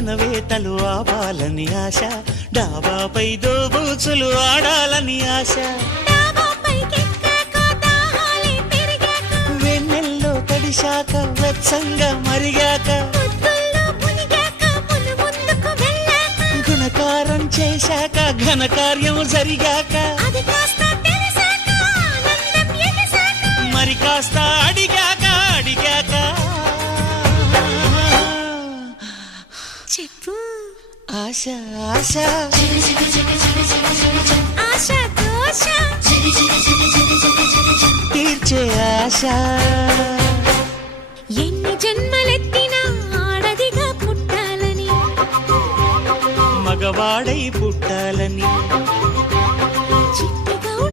పెనవేతలు ఆవాలని ఆశ, డాబాపై దోబూచులు ఆడాలని ఆశ, వెన్నెల్లో తడిశాక వెచ్చంగా మరిగాక, గుణకారం చేశాక ఘనకార్యం జరిగాక, మరి కాస్త అడిగాక అడిగాక చెప్పు ఆశ ఆశ ఆశ దోష తీర్చే ఆశ, ఎన్ని జన్మలెత్తినా ఆడదిగా పుట్టాలని, మగవాడై పుట్టాలని.